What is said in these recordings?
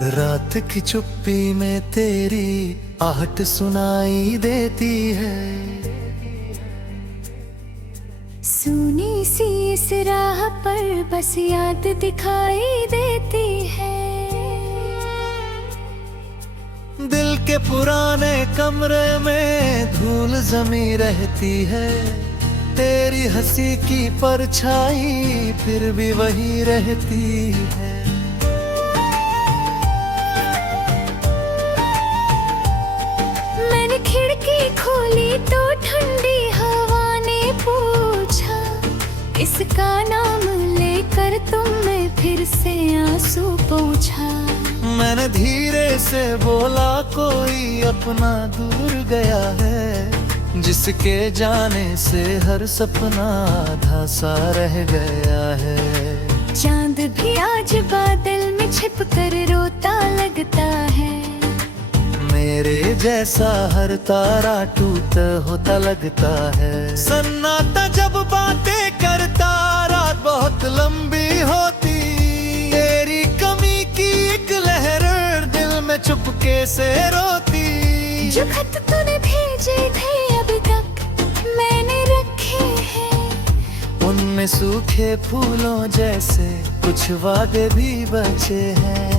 रात की चुप्पी में तेरी आहट सुनाई देती है। सुनी सी इस राह पर बस याद दिखाई देती है। दिल के पुराने कमरे में धूल जमी रहती है। तेरी हंसी की परछाई फिर भी वही रहती है। मैंने खिड़की खोली तो ठंडी हवा ने पूछा, इसका नाम लेकर तुमने फिर से आंसू पोंछा। मैंने धीरे से बोला कोई अपना दूर गया है, जिसके जाने से हर सपना आधा सा रह गया है। चांद भी आज बादल में छिप कर रोता लगता है। मेरे जैसा हर तारा टूटा होता लगता है। सन्नाटा जब बातें करता रात बहुत लंबी होती। तेरी कमी की एक लहर दिल में चुपके से रोती। जो खत तूने भेजे थे अभी तक मैंने रखे हैं, उनमें सूखे फूलों जैसे कुछ वादे भी बचे हैं।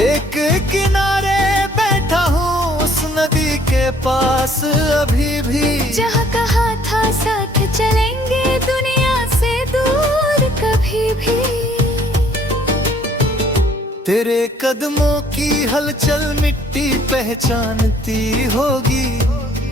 एक किनारे बैठा हूँ उस नदी के पास अभी भी, जहाँ कहा था साथ चलेंगे दुनिया से दूर कभी भी। तेरे कदमों की हलचल मिट्टी पहचानती होगी।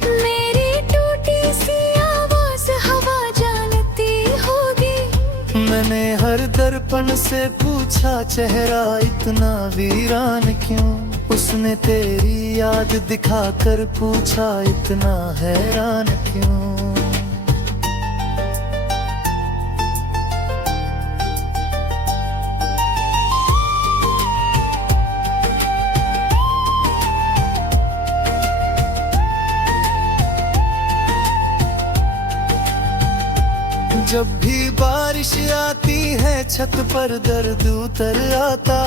मेरी टूटी सी आवाज हवा जानती होगी। मैंने हर दर्पण से पूछा चेहरा इतना वीरान क्यों। उसने तेरी याद दिखाकर पूछा इतना हैरान क्यों। जब भी बारिश आती है छत पर दर्द उतर आता।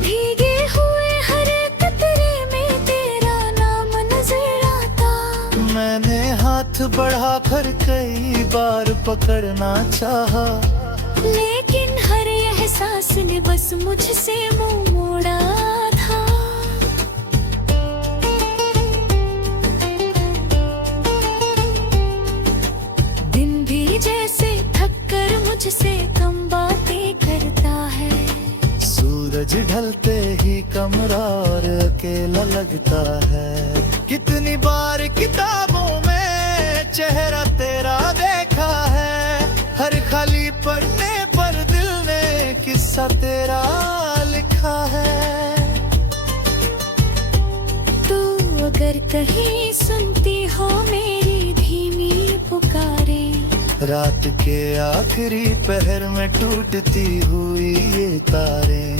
भीगे हुए हर कतरे में तेरा नाम नजर आता। मैंने हाथ बढ़ाकर कई बार पकड़ना चाहा, लेकिन हर एहसास ने बस मुझसे मुंह मोड़ा था। दिन भी जैसे थक कर मुझसे कम बातें करता है। सूरज ढलते ही कमरा और अकेला लगता है। कितनी बार किताबों में चेहरा तेरा देखा है। हर खाली पन्ने पर दिल ने किस्सा तेरा लिखा है। तू अगर कहीं सुनती हो मेरी धीमी पुकारे, रात के आखिरी पहर में टूटती हुई ये तारें,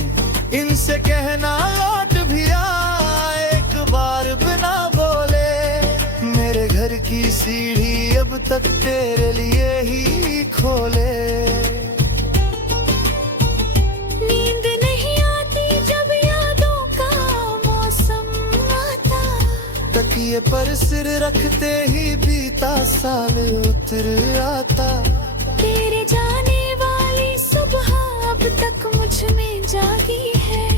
इनसे कहना लौट भी आ एक बार बिना बोले। मेरे घर की सीढ़ी अब तक तेरे लिए ही खोले। नींद नहीं आती जब यादों का मौसम आता। तकिए पर सिर रखते ही बीता साल उतर आता। तेरे जाने वाली सुबह अब तक मुझ में जागी है।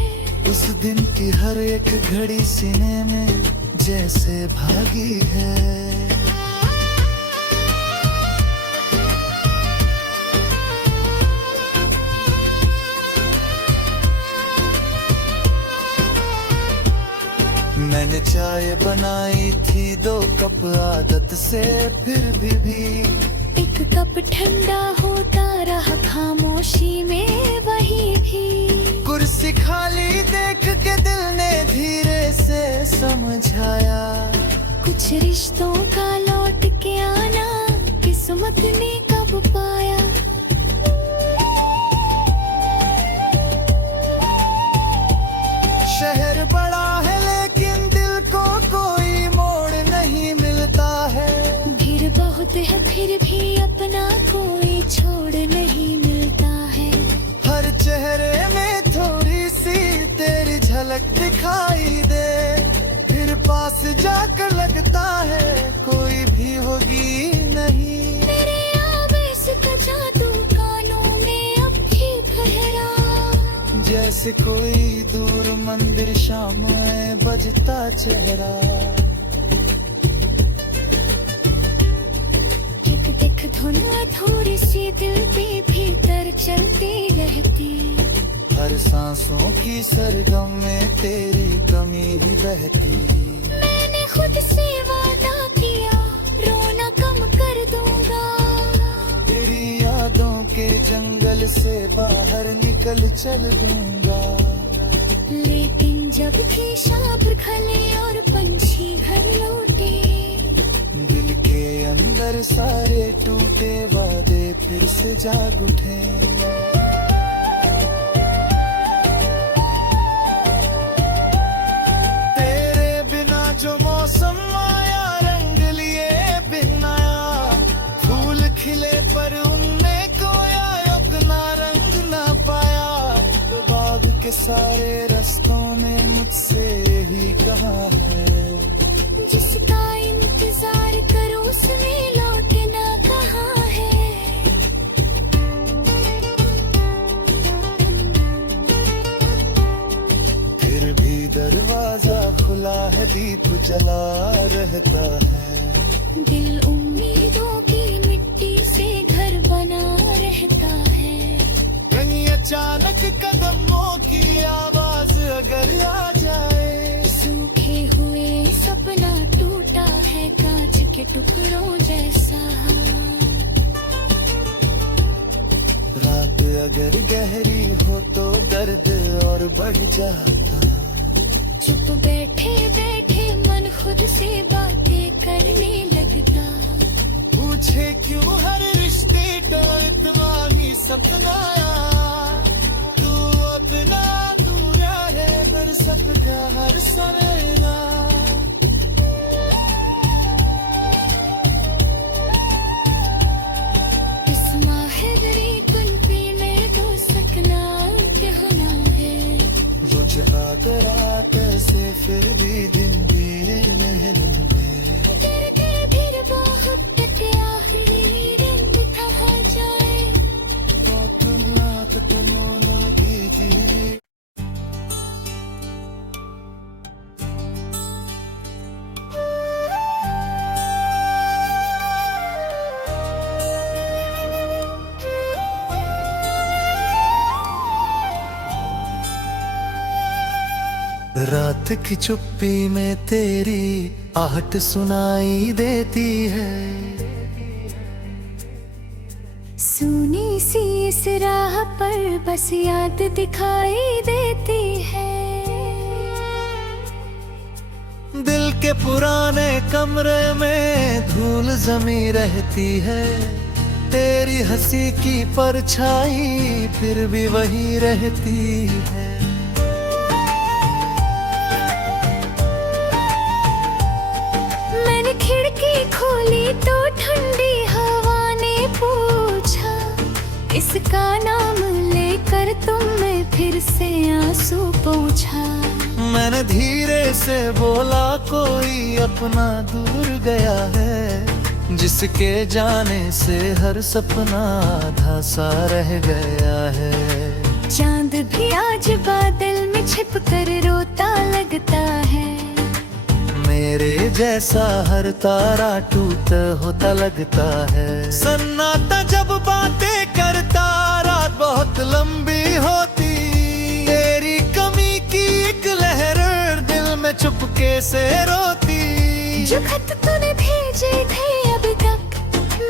उस दिन की हर एक घड़ी सीने में जैसे भागी है। मैंने चाय बनाई थी 2 कप आदत से फिर भी एक कप ठंडा होता रहा खामोशी में वही भी। कुर्सी खाली देख के दिल ने धीरे से समझाया। कुछ रिश्तों का लौट के आना किस्मत ने कब पाया। शहर बड़ा है लेकिन दिल को कोई मोड़ नहीं मिलता है। भीड़ बहुत है फिर भी अपना कोई छोड़ नहीं मिलता है। हर चेहरे में थोड़ी सी तेरी झलक झलक दिखाई दे, फिर पास जाकर लगता है कोई भी होगी नहीं। तेरे आवेश का जादू कानों में अब भी गहरा, जैसे कोई दूर मंदिर शाम में बजता चेहरा। एक दिख धुन अधूरी सी दिल पे भीतर चलती रहती, हर सांसों की सरगम में तेरी कमी ही बहती। मैंने खुद से वादा किया रोना कम कर दूंगा, तेरी यादों के जंगल से बाहर निकल चल दूंगा। लेकिन जब भी शाम खले और पंछी घर लौटे, दिल के अंदर सारे टूटे वादे फिर से जाग उठे। तेरे बिना जो मौसम आया रंग लिए बिन आया, फूल खिले पर उनने कोया अपना रंग ना पाया। बाग के सारे रस्तों ने मुझसे ही कहा है, जिसका इंतजार करो उसने लौटना कहाँ है। फिर भी दरवाजा खुला है, दीप जला रहता है। दिल उम्मीदों की मिट्टी से घर बना रहता है। कहीं अचानक कदमों की आवाज अगर आ जाए, सूखे हुए सपना टूटा है कांच के टुकड़ों जैसा। रात अगर गहरी हो तो दर्द और बढ़ जाता। चुप बैठे बैठे मन खुद से बातें करने लगता, पूछे क्यों हर रिश्ते का इतना ही सपना यार। तू अपना दूरा है हर सबका हर समय ना। इस माहिदरी कुल्फी में तो सकना होना है। रुझ आकर कैसे फिर भी दिन धीरे मेहनत करके फिर बहुत टके आखिरी रंग कहा जाए। तो तुम ना दीजिए। रात की चुप्पी में तेरी आहट सुनाई देती है। सुनी सी इस राह पर बस याद दिखाई देती है। दिल के पुराने कमरे में धूल जमी रहती है। तेरी हंसी की परछाई फिर भी वही रहती है। मैंने खिड़की खोली तो ठंडी हवा ने पूछा, इसका नाम लेकर तुमने फिर से आंसू पोंछा। मैंने धीरे से बोला कोई अपना दूर गया है, जिसके जाने से हर सपना आधा सा रह गया है। चांद भी आज बादल में छिप कर रोता लगता है। मेरे जैसा हर तारा टूट होता लगता है। सन्नाटा जब बातें करता रात बहुत लंबी होती। तेरी कमी की एक लहर दिल में चुपके से रोती। जो खत तूने भेजे थे अभी तक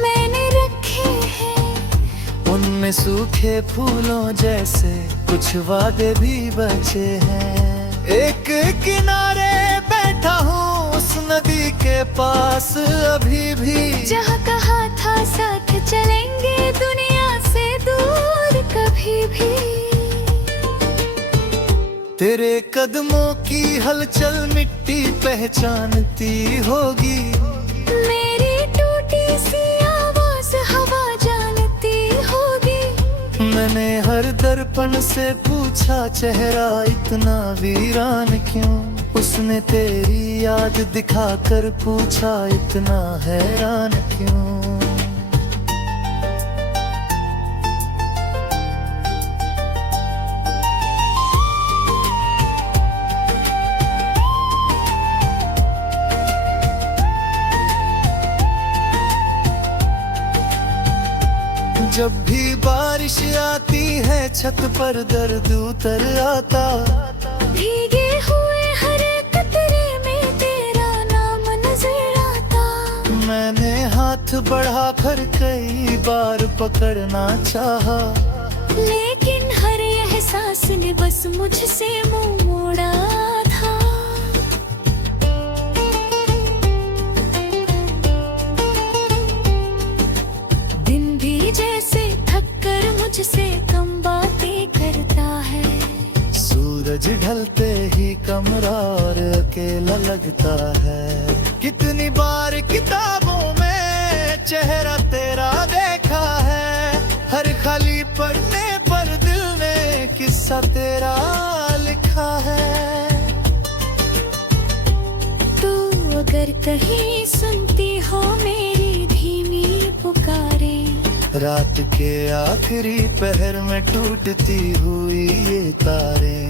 मैंने रखे हैं, उनमें सूखे फूलों जैसे कुछ वादे भी बचे हैं। एक किनारे बैठा हूँ उस नदी के पास अभी भी, जहाँ कहा था साथ चलेंगे दुनिया से दूर कभी भी। तेरे कदमों की हलचल मिट्टी पहचानती होगी। मेरी टूटी सी आवाज हवा जानती होगी। मैंने हर दर्पण से पूछा चेहरा इतना वीरान क्यों। उसने तेरी याद दिखाकर पूछा इतना हैरान क्यों। जब भी बारिश आती है छत पर दर्द उतर आता। भीगे हुए हर कतरे में तेरा नाम नजर आता। मैंने हाथ बढ़ाकर कई बार पकड़ना चाहा, लेकिन हर एहसास ने बस मुझसे मुंह मोड़ा था। दिन भी जैसे थक कर मुझसे कम बातें करता है। सूरज ढलते ही कमरा और अकेला लगता है। कितनी बार किताबों में चेहरा तेरा देखा है। हर खाली पढ़ने पर दिल ने किस्सा तेरा लिखा है। तू अगर कहीं सुनती हो मेरी धीमी पुकारे, रात के आखिरी पहर में टूटती हुई ये तारें,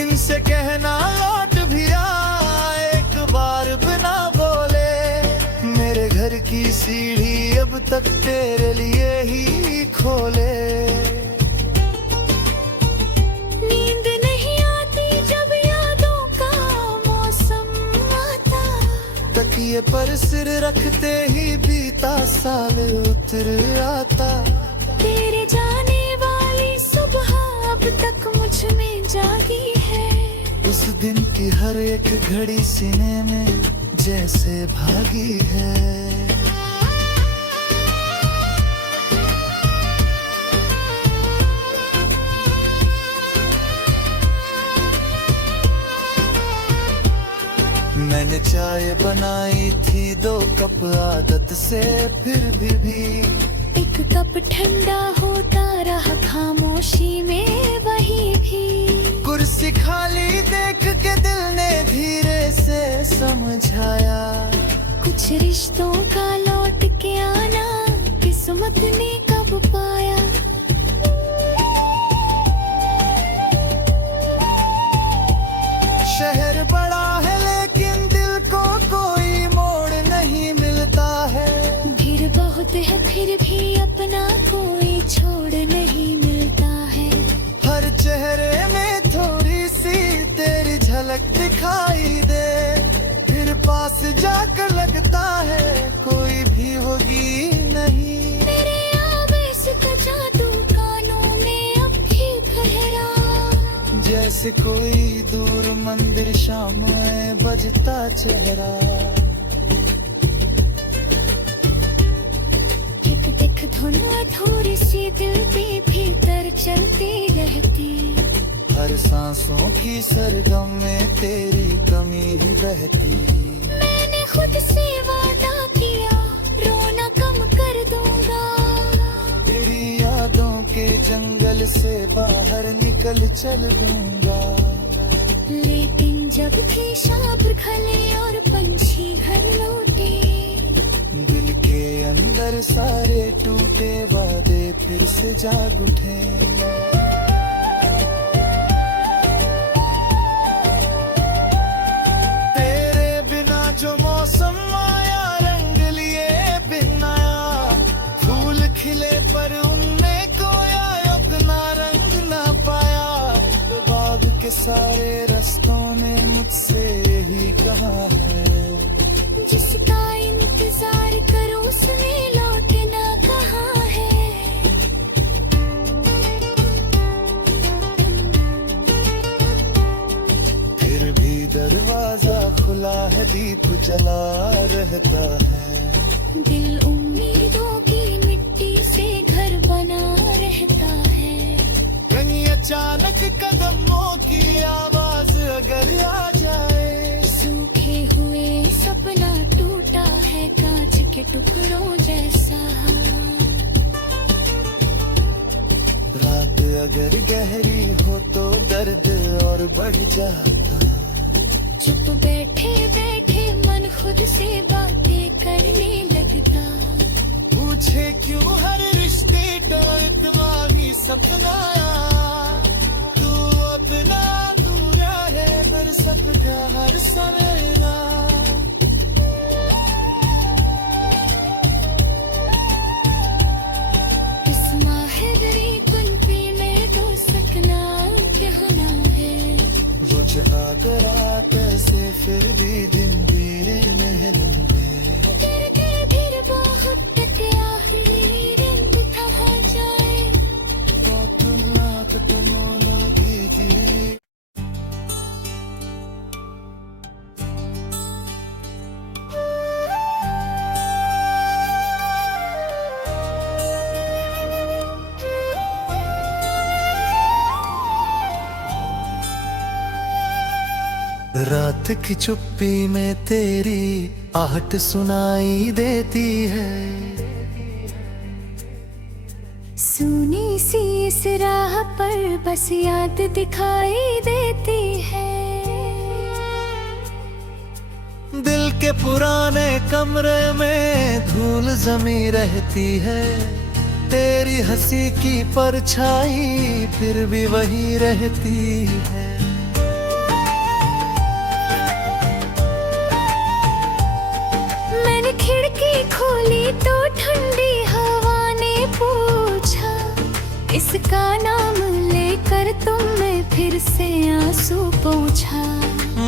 इनसे कहना लौट भी आ एक बार बिना बोले। मेरे घर की सीढ़ी अब तक तेरे लिए ही खोले। नींद नहीं आती जब यादों का मौसम आता। तकिए पर सिर रखते ही बीता साल उतर आता। तेरे जाने वाली सुबह अब तक मुझ में जागी है। उस दिन की हर एक घड़ी सीने में जैसे भागी है। मैंने चाय बनाई थी 2 कप आदत से, फिर भी एक कप ठंडा होता रहा खामोशी में वही भी। कुर्सी खाली देख के दिल ने धीरे से समझाया। कुछ रिश्तों का लौट के आना किस्मत ने कब पाया। शहर बड़ा है लेकिन दिल को कोई मोड़ नहीं मिलता है। भीड़ बहुत है फिर भी अपना कोई छोड़ नहीं मिलता है। हर चेहरे में थोड़ी सी तेरी झलक दिखाई दे, फिर पास जाकर लगता है कोई भी होगी नहीं। मेरे आवेश का जादू कानों में अब भी गहरा। जैसे कोई दूर मंदिर शाम में बजता चेहरा। एक दिख धुन अधूरी सी दिल के भीतर चलती रहती। हर सांसों की सरगम में तेरी कमी ही बहती। मैंने खुद से वादा किया रोना कम कर दूंगा। तेरी यादों के जंगल से बाहर निकल चल दूंगा। लेकिन जब भी शाम ढले और पंछी घर लौटे, दिल के अंदर सारे टूटे वादे फिर से जाग उठे। तेरे बिना जो मौसम आया रंग लिए बिन आया। फूल खिले पर उनमें कोया अपना रंग ना पाया। बाग के सारे रस्तों ने मुझसे यही कहा है। जिसका इंतजार करो उसने लौटना कहाँ है। फिर भी दरवाजा खुला है, दीप जला रहता है। दिल उम्मीदों की मिट्टी से घर बना रहता है। कहीं अचानक कदमों की आवाज अगर आ जाए। सूखे हुए सपना टूटा है कांच के टुकड़ों जैसा। अगर गहरी हो तो दर्द और बढ़ जाता। चुप बैठे बैठे मन खुद से बातें करने लगता। पूछे क्यों हर रिश्ते का इत्मीनानी सपना, तू अपना दूरा है पर सबका हर समय ना। इस माहिदरी कुल्फी में तो सकना क्या होना है। रुझ आगरा कैसे फिर भी दिन धीरे महल में। करके फिर बहुत टके आखिरी रंग था जाए। तो तुलना कटनोना दीदी। रात की चुप्पी में तेरी आहट सुनाई देती है। सुनी सी इस राह पर बस याद दिखाई देती है। दिल के पुराने कमरे में धूल जमी रहती है। तेरी हंसी की परछाई फिर भी वही रहती है। मैंने खिड़की खोली तो ठंडी हवा ने पूछा, इसका नाम लेकर तुमने फिर से आंसू पोंछा।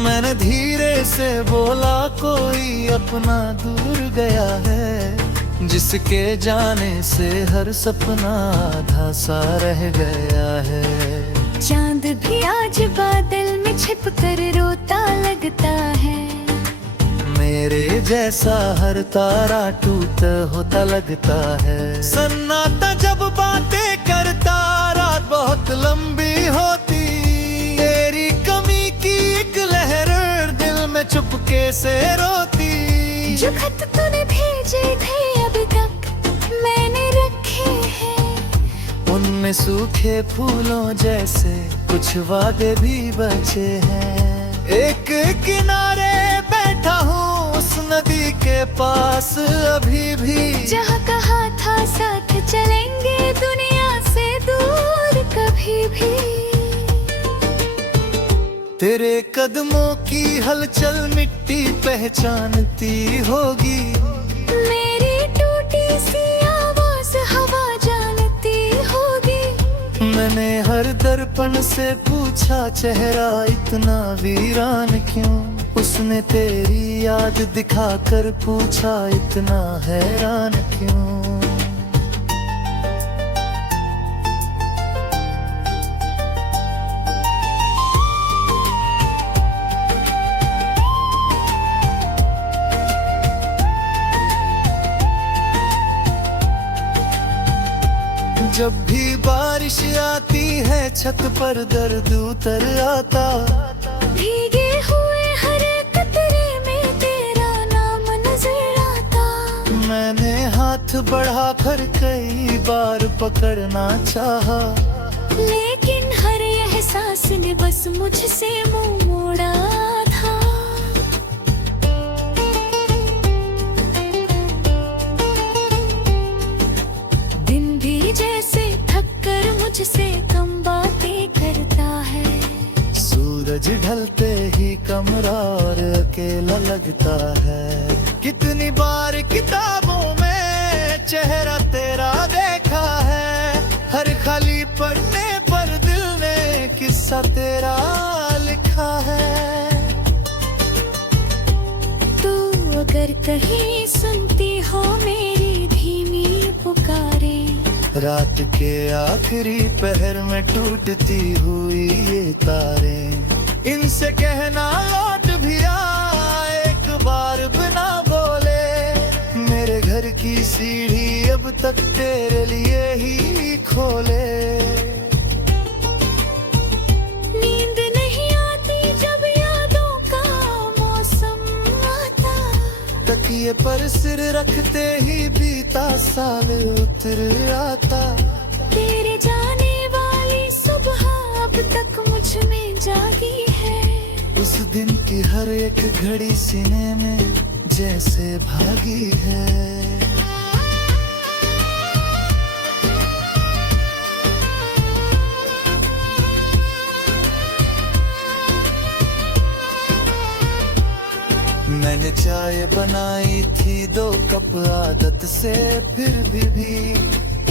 मैंने धीरे से बोला कोई अपना दूर गया है, जिसके जाने से हर सपना आधा सा रह गया है। चांद भी आज बादल में छिप कर रोता लगता है। मेरे जैसा हर तारा टूटा होता लगता है। सन्नाटा जब बातें करता रात बहुत लंबी होती। तेरी कमी की एक लहर दिल में चुपके से रोती। जो खत तूने भेजे थे अभी तक मैंने रखे हैं। उनमें सूखे फूलों जैसे कुछ वादे भी बचे हैं। एक किनारे बैठा हूँ उस नदी के पास अभी भी, जहाँ कहा था साथ चलेंगे दुनिया से दूर कभी भी। तेरे कदमों की हलचल मिट्टी पहचानती होगी। मेरी टूटी सी आवाज हवा जानती होगी। मैंने हर दर्पण से पूछा चेहरा इतना वीरान क्यों। उसने तेरी याद दिखाकर पूछा इतना हैरान क्यों। जब भी बारिश आती है छत पर दर्द उतर आता। भीगे हुए हर कतरे में तेरा नाम नजर आता। मैंने हाथ बढ़ाकर कई बार पकड़ना चाहा, लेकिन हर एहसास ने बस मुझसे मुंह मोड़ा था। दिन भी जैसे थक कर मुझसे कम बातें करता है। सूरज ढलते ही कमरा और अकेला लगता है। कितनी बार किताबों में चेहरा तेरा देखा है। हर खाली पढ़ने पर दिल ने किस्सा तेरा लिखा है। तू अगर कहीं सुनती हो मेरी धीमी पुकारे। रात के आखिरी पहर में टूटती हुई ये तारें। इनसे कहना लौट भी आ एक बार बिना बोले। मेरे घर की सीढ़ी अब तक तेरे लिए ही खोले। नींद नहीं आती जब यादों का मौसम आता। तकिए पर सिर रखते ही बीता साल उतर आता। तेरे जाने वाली कब तक मुझ में जागी है। उस दिन की हर एक घड़ी सीने में जैसे भागी है। मैंने चाय बनाई थी 2 कप आदत से, फिर भी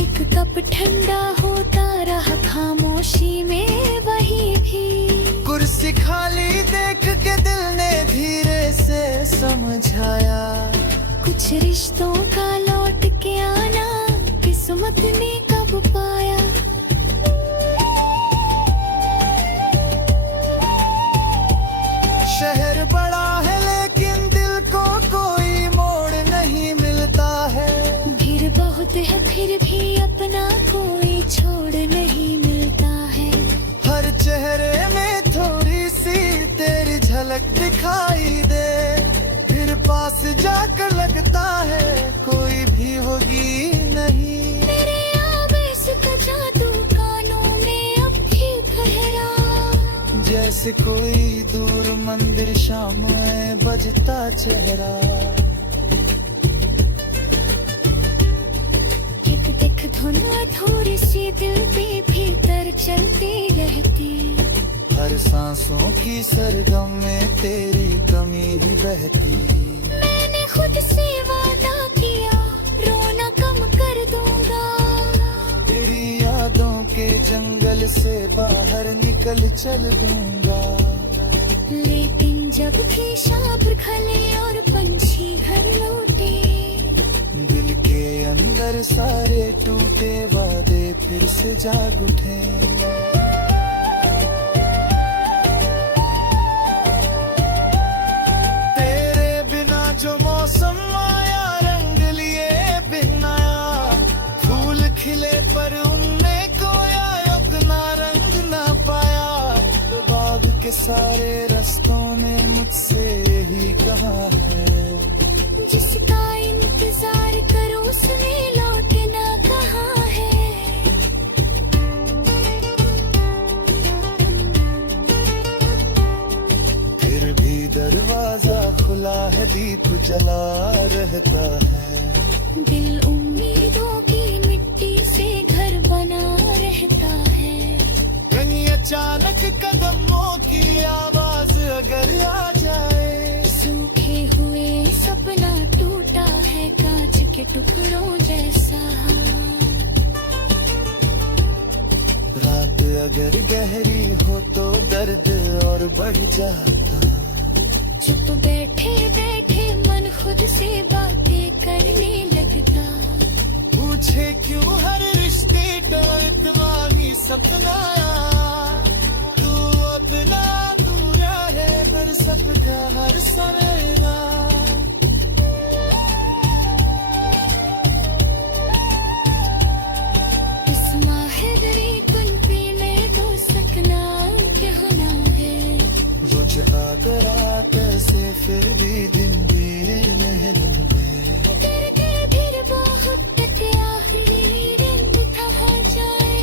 एक कप ठंडा होता रहा खामोशी में वही भी। कुर्सी खाली देख के दिल ने धीरे से समझाया, कुछ रिश्तों का लौट के आना किस्मत ने कब पाया। शहर बड़ा है लेकिन दिल को कोई मोड़ नहीं मिलता है। भीड़ बहुत है फिर भी अपना कोई छोड़ नहीं मिलता है। हर चेहरे में थोड़ी सी तेरी झलक दिखाई दे, फिर पास जाकर लगता है कोई भी होगी नहीं। तेरे आवेश का जादू कानों में अब भी गहरा, जैसे कोई दूर मंदिर शाम में बजता चेहरा। एक देख धुन थोड़ी सी दिल पे भीतर चलती रहती। हर सांसों की सरगम में तेरी कमी ही बहती। मैंने खुद से वादा किया रोना कम कर दूंगा। तेरी यादों के जंगल से बाहर निकल चल दूंगा। लेकिन जब भी शाम खले और पंछी घर लौटे, दिल के अंदर सारे टूटे वादे फिर से जाग उठे। तेरे बिना जो मौसम आया रंग लिए बिन आया, फूल खिले पर उनने कोया अपना रंग ना पाया। बाग के सारे रस्तों ने मुझसे यही कहा है, जिसका इंतजार करो उसने लौटना कहाँ है। फिर भी दरवाजा खुला है, दीप जला रहता है। दिल उम्मीदों की मिट्टी से घर बना रहता है। कहीं अचानक कदमों की आवाज अगर आ जाए, सूखे हुए सपना टूटा है कांच के टुकड़ों जैसा। रात अगर गहरी हो तो दर्द और बढ़ जाता। चुप बैठे बैठे मन खुद से बातें करने लगता। पूछे क्यों हर रिश्ते का इतवानी सपना, तू अपना पूरा है पर सबका हर समय ना। इस माहिदरी कुन पे मैं दो सकना क्या होना है। जो चला करा कैसे फिर भी दिन गिरे महल में। करके फिर बहुत टके आखिरी रंग था जाए।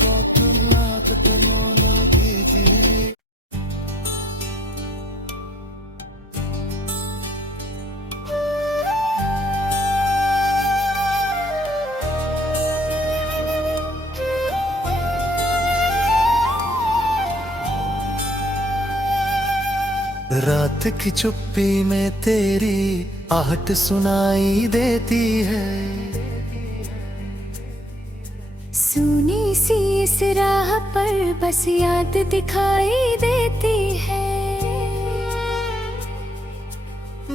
तो तुलना कतनों दीदी। रात की चुप्पी में तेरी आहट सुनाई देती है। सुनी सी इस राह पर बस याद दिखाई देती है।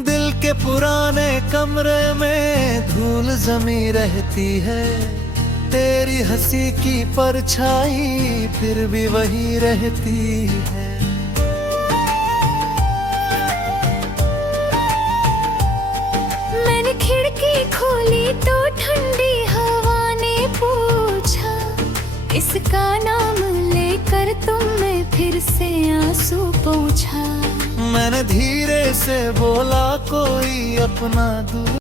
दिल के पुराने कमरे में धूल जमी रहती है। तेरी हंसी की परछाई फिर भी वही रहती है। मैंने खिड़की खोली तो ठंडी हवा ने पूछा, इसका नाम लेकर तुमने फिर से आंसू पोंछा। मैंने धीरे से बोला कोई अपना दूर